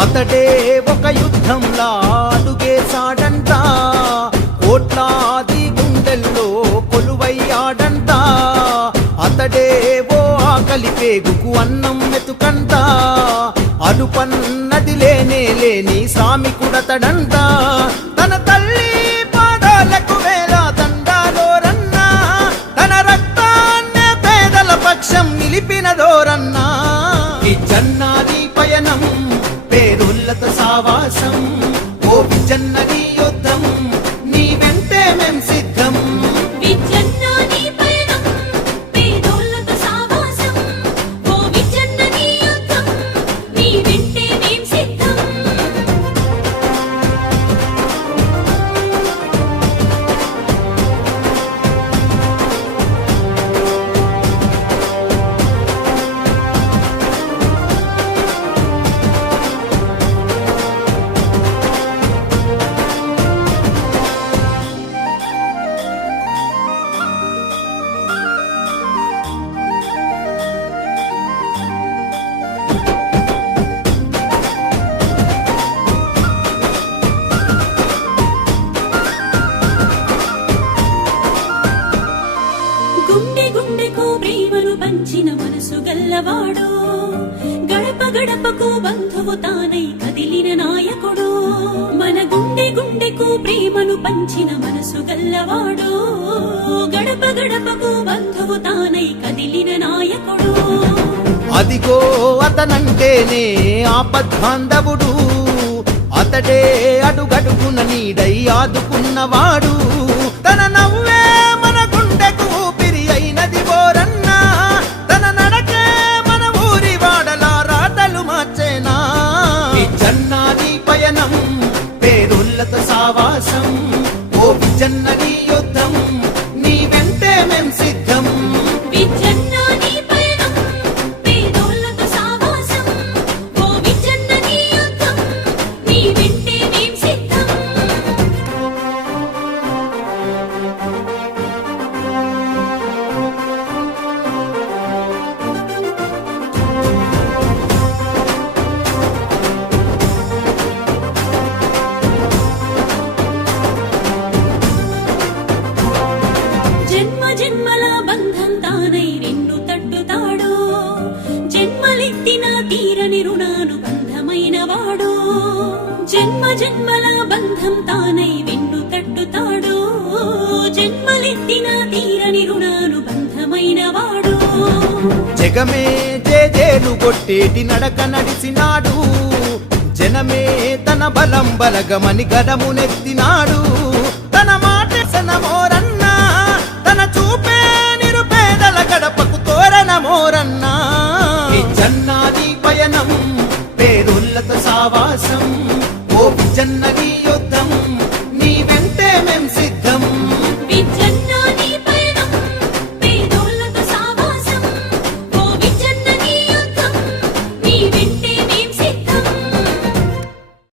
అతడే ఒక యుద్ధంలా అడుగేశాడంట కోట్లాది గుండెల్లో కొలువయ్యాడంట అతడే ఓ ఆకలి పేగుకు అన్నం మెతుకంట అనుపన్నది లేనే లేని శ్రామికుడతడంట తన తల్లి పాదాలకు వేల దండాలోరన్నా. తన రక్తాన్నే పేదల పక్షం నిలిపినదోరన్నా ఈ జన్నాది పయనం పంచిన గడప గడపకు బంధువు తానై కదిలిన నాయకుడు? మన గుండె గుండెకు ప్రేమను పంచిన మనసు గల్లవాడు గడప గడపకు బంధువు తానై కదిలిన నాయకుడు? అదిగో అతనంటేనే ఆపద్బాంధవుడు. అతడే అడుగడుగున నీడై ఆదుకున్నవాడు. తన నవ్వే పేరుల్లత సావాసం ఓ జన్మల బంధం తానై వెన్ను తట్టుతాడు. జన్మలెత్తిన తీరని రుణాను బంధమైన వాడు. జగమే జేజేలు కొట్టేటి నడక నడిసినాడు. జనమే తన బలం బలగమని గడమునెత్తినాడు తన మాట సనమోరన్నా తన చూపే నిరుపేదల గడపకు తోరణమోరన్నా. మోరన్నా జన్నాది పయనం పేరుల్లత సావాసం. ఓ యుద్ధం.